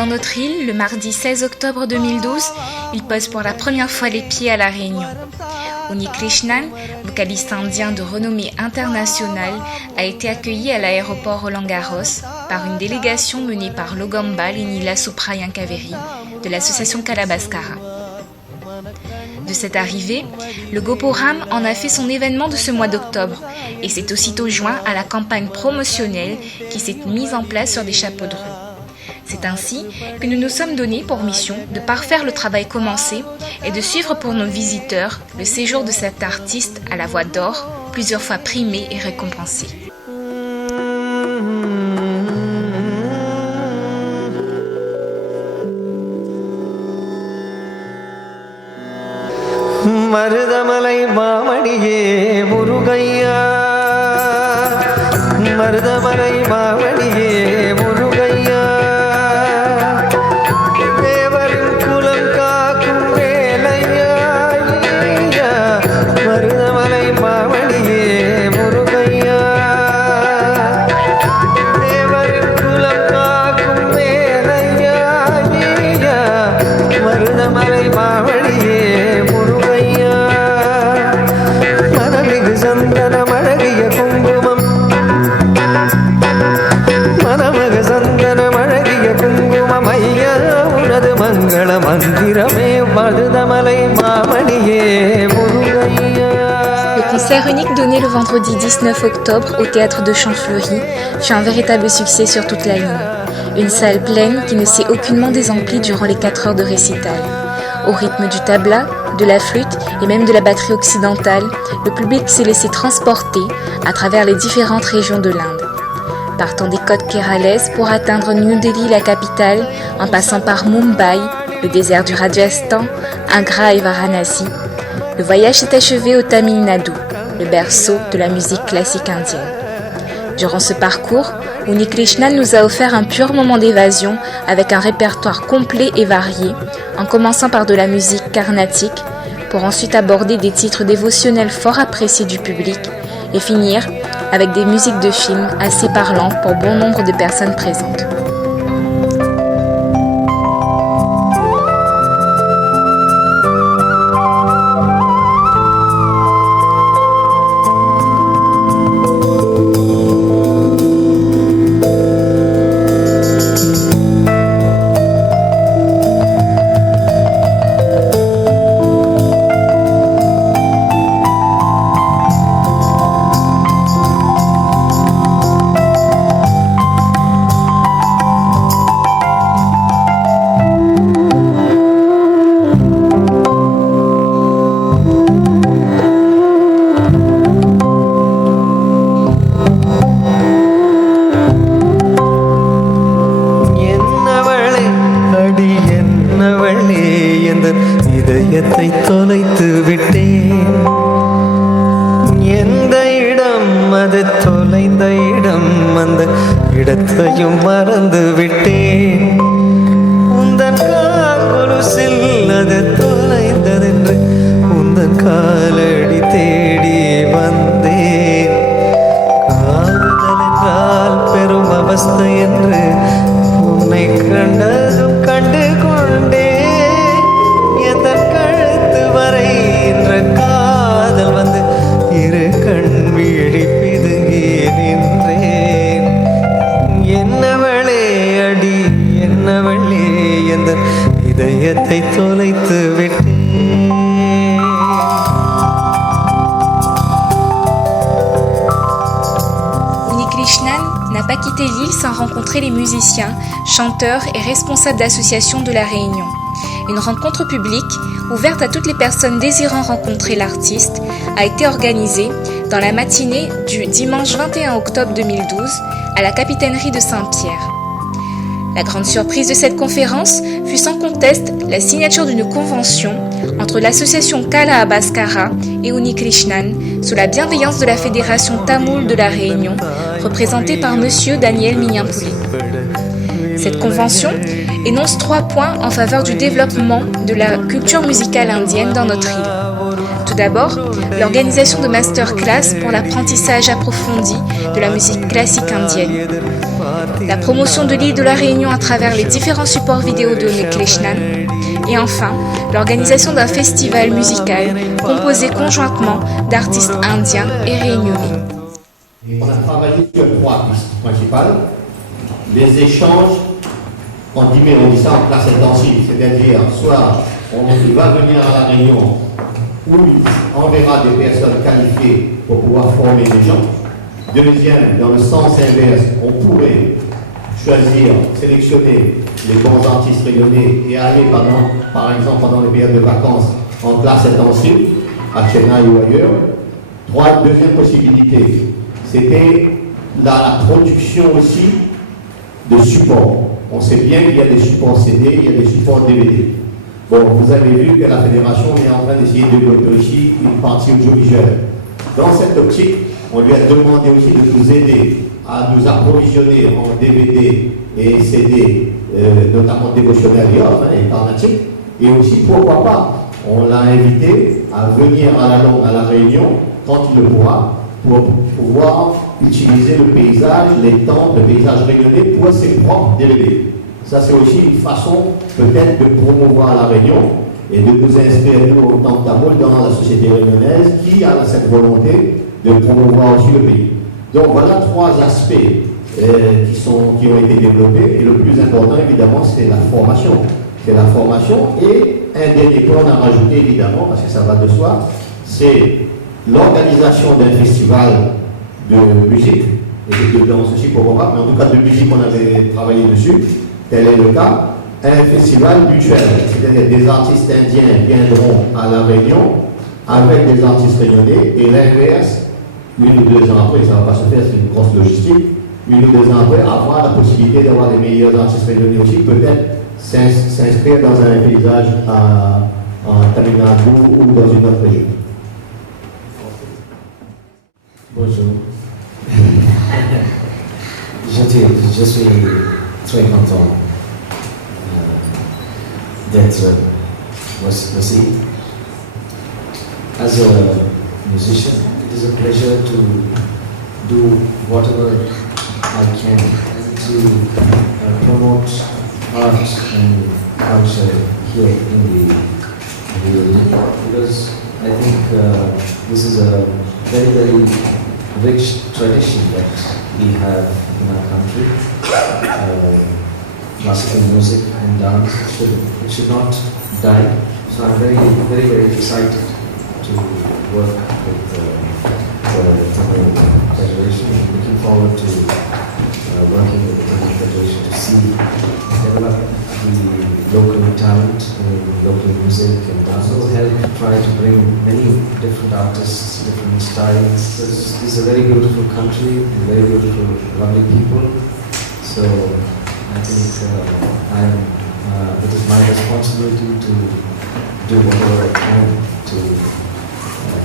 Dans notre île, le mardi 16 octobre 2012, il pose pour la première fois les pieds à La Réunion. Unikrishnan, vocaliste indien de renommée internationale, a été accueilli à l'aéroport Roland-Garros par une délégation menée par Logamba Linila Suprayankaveri de l'association Kalabaskara. De cette arrivée, le Gopuram en a fait son événement de ce mois d'octobre et s'est aussitôt joint à la campagne promotionnelle qui s'est mise en place sur des chapeaux de roue. C'est ainsi que nous nous sommes donnés pour mission de parfaire le travail commencé et de suivre pour nos visiteurs le séjour de cet artiste à la voix d'or, plusieurs fois primé et récompensé. Marudhamalai மாமணியே முருகையா மருதமலை மாமணியே முருகையா தேவரின் குலம் காக்கும் வேலையா மருதமலை மாமணியே முருகையா தேவரின் குலம் காக்கும் வேலையா மருதமலை மாமணியே Le concert unique donné le vendredi 19 octobre au théâtre de Champfleury fut un véritable succès sur toute la ligne. Une salle pleine qui ne s'est aucunement désemplie durant les 4 heures de récital. Au rythme du tabla, de la flûte et même de la batterie occidentale, le public s'est laissé transporter à travers les différentes régions de l'Inde. Partant des côtes kéralaises pour atteindre New Delhi, la capitale, en passant par Mumbai, le désert du Rajasthan, Agra et Varanasi, le voyage s'est achevé au Tamil Nadu, le berceau de la musique classique indienne. Durant ce parcours, Unikrishnan nous a offert un pur moment d'évasion avec un répertoire complet et varié, en commençant par de la musique carnatique, pour ensuite aborder des titres dévotionnels fort appréciés du public et finir avec des musiques de films assez parlants pour bon nombre de personnes présentes. இதயத்தை தொலைத்து விட்டேன். எந்த இடம் அது தொலைந்த இடம், அந்த இடத்தையும் மறந்து விட்டேன். உந்தன் கால் கொலுசில் அது தொலைந்ததென்று உந்தன் காலடி தேடி வந்தேன். காதல் என்றால் பெரும் அவஸ்தை என்று உன்னை கண்டதும் கண்டு கொண்டேன். எதன் கழுத்து வரை என்ற காதல் வந்து இரு கண் விழி பிதுங்கி நின்றேன். என்னவளே அடி என்னவளே எந்த இதயத்தை தொலைத்து விட்டேன். Unikrishnan n'a pas quitté l'île sans rencontrer les musiciens, chanteurs et responsables d'associations de la Réunion. Une rencontre publique, ouverte à toutes les personnes désirant rencontrer l'artiste, a été organisée dans la matinée du dimanche 21 octobre 2012 à la capitainerie de Saint-Pierre. La grande surprise de cette conférence fut sans conteste la signature d'une convention entre l'association Kala Bhaskara et Unikrishnan sous la bienveillance de la Fédération Tamoule de la Réunion, représentée par M. Daniel Minyampuli. Cette convention énonce 3 points en faveur du développement de la culture musicale indienne dans notre île. Tout d'abord, l'organisation de masterclass pour l'apprentissage approfondi de la musique classique indienne. La promotion de l'île de la Réunion à travers les différents supports vidéo de Unikrishnan. Et enfin, l'organisation d'un festival musical composé conjointement d'artistes indiens et réunionnais. On a travaillé sur 3 pistes principales. Les échanges, on dit ça en classe intensive, c'est-à-dire soit il va venir à la Réunion où il enverra des personnes qualifiées pour pouvoir former des gens. Deuxième, dans le sens inverse, on pourrait choisir, sélectionner les bons artistes réunionnais et aller par exemple pendant les périodes de vacances en classe intensive à Chennai ou ailleurs. Deuxième possibilité, c'était la production aussi de supports. On sait bien qu'il y a des supports CD, il y a des supports DVD. Bon, vous avez vu que la fédération est en train d'essayer de développer aussi une partie audiovisuelle. Dans cette optique, on lui a demandé aussi de nous aider à nous approvisionner en DVD et CD, notamment dévotionnels et incarnatiques. Et aussi, pourquoi pas, on l'a invité à venir à la Réunion, quand il le pourra, pour pouvoir utiliser le paysage, les temples, le paysage réunionnais pour ses propres DVD. Ça, c'est aussi une façon peut-être de promouvoir la Réunion et de nous inscrire, nous, en tant que Tamoul, dans la société réunionnaise qui a cette volonté de promouvoir aussi le pays. Donc voilà 3 aspects qui ont été développés. Et le plus important, évidemment, c'est la formation. C'est la formation. Et un dernier point, on a rajouté, évidemment, parce que ça va de soi, c'est l'organisation d'un festival de musique, et de danse aussi, pourquoi pas, mais en tout cas de musique, on avait travaillé dessus. Tel est le cas, un festival mutuel, c'est-à-dire des artistes indiens viendront à la Réunion avec des artistes réunionnais et l'inverse, 1 ou 2 ans après, ça ne va pas se faire, c'est une grosse logistique, 1 ou 2 ans après, avoir la possibilité d'avoir les meilleurs artistes réunionnais aussi, peut-être s'inscrire dans un paysage en Tamil Nadu ou dans une autre région. Bonjour. Je suis très content d'être ici. As a musician, it is a pleasure to do whatever I can and to promote art and culture here in the region, because I think this is a very, very rich tradition that we have in our country. Classical music and dance, it should not die. So I'm very, very, very excited to work with the Tamil Federation. I'm looking forward to working with the Tamil Federation to see develop the local talent in local music and also help try to bring many different artists, different styles. This is a very beautiful country, very beautiful, lovely people. So I think it is my responsibility to do whatever I can to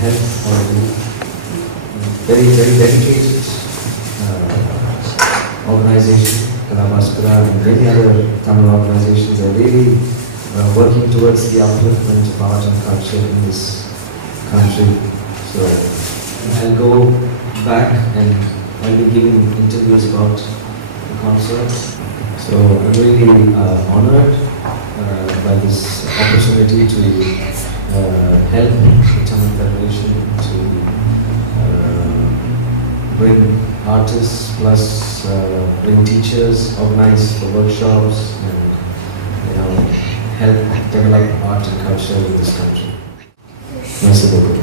help all of you. Very, very dedicated organization, Kala Bhaskara and many other Tamil organizations are really working towards the upliftment of art and culture in this country. So I'll go back and I'll be giving interviews about the concert. So I'm really honored by this opportunity to help the Tamil Federation to bring artists plus bring teachers, organize the workshops, and help develop art and culture in this country. Merci beaucoup.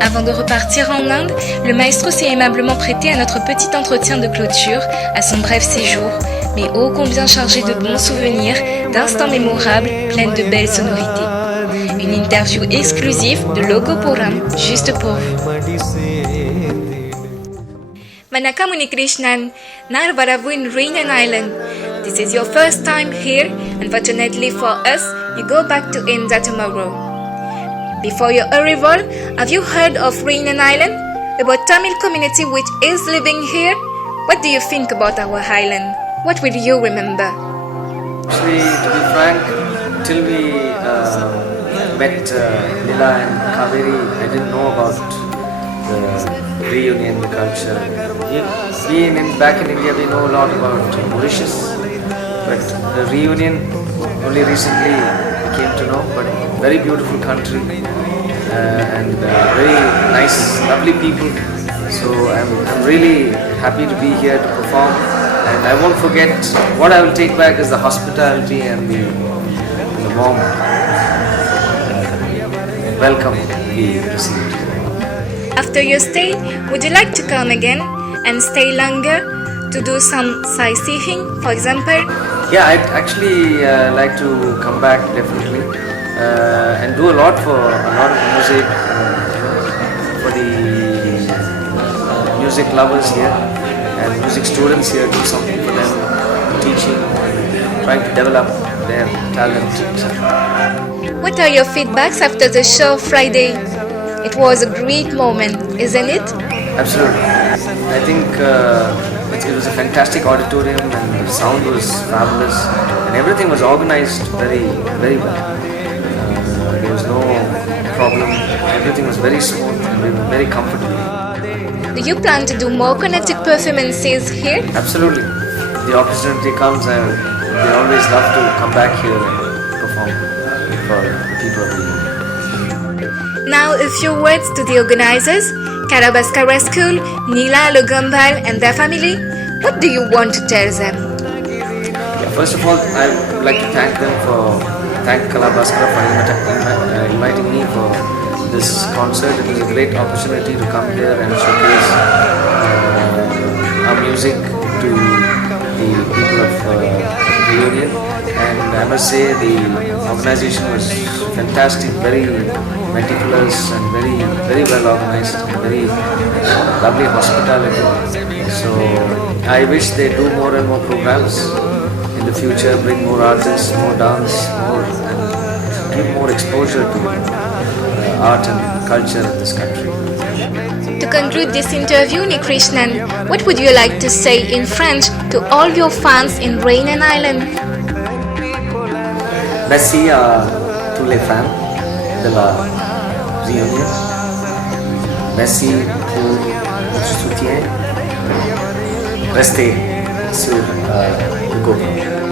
Avant de repartir en Inde, le maestro s'est aimablement prêté à notre petit entretien de clôture, à son bref séjour, mais ô combien chargé de bons souvenirs, d'instants mémorables, pleins de belles sonorités. une interview exclusive de Logo Puram, juste pour vous. மடி சேர்ந்திடு Manaka Krishnan, Narvaravu in Reunion Island. This is your first time here, and fortunately for us, you go back to India tomorrow. Before your arrival, have you heard of Reunion Island? About Tamil community which is living here? What do you think about our island? What will you remember? Actually, to be frank, till we met Nila and Kaveri, I didn't know about the reunion, the culture. Back in India, we know a lot about Mauritius, but the reunion only recently we came to know. But very beautiful country and very nice, lovely people. So I'm really happy to be here to perform, and I won't forget. What I will take back is the hospitality and the warm welcome we received. After your stay, would you like to come again and stay longer to do some sightseeing, for example? Yeah, I'd actually like to come back definitely and do a lot for a lot of music for the music lovers here and music students here. Do something for them, teaching, trying to develop their talent, etc. What are your feedbacks after the show Friday? It was a great moment, isn't it? Absolutely. I think it was a fantastic auditorium and the sound was fabulous and everything was organized very, very well. There was no problem. Everything was very smooth and we were very comfortable. Do you plan to do more connected performances here? Absolutely. The opportunity comes and they always love to come back here and perform for the people of the evening. Now a few words to the organizers, Karabaskara School, Nila Logambal and their family. What do you want to tell them? First of all, I would like to thank Kalabaskara for inviting me for this concert. It was a great opportunity to come here and showcase our music to the people of Reunion. And I must say the organization was fantastic, very meticulous and very, very well organized, and very lovely hospitality. So I wish they do more and more programs in the future, bring more artists, more dance, more, and give more exposure to art and culture in this country. To conclude this interview, Krishnan, what would you like to say in French to all your fans in Reunion Island? Merci à tous les fans de la Réunion. Merci pour votre soutien. Restez sur le GoPro.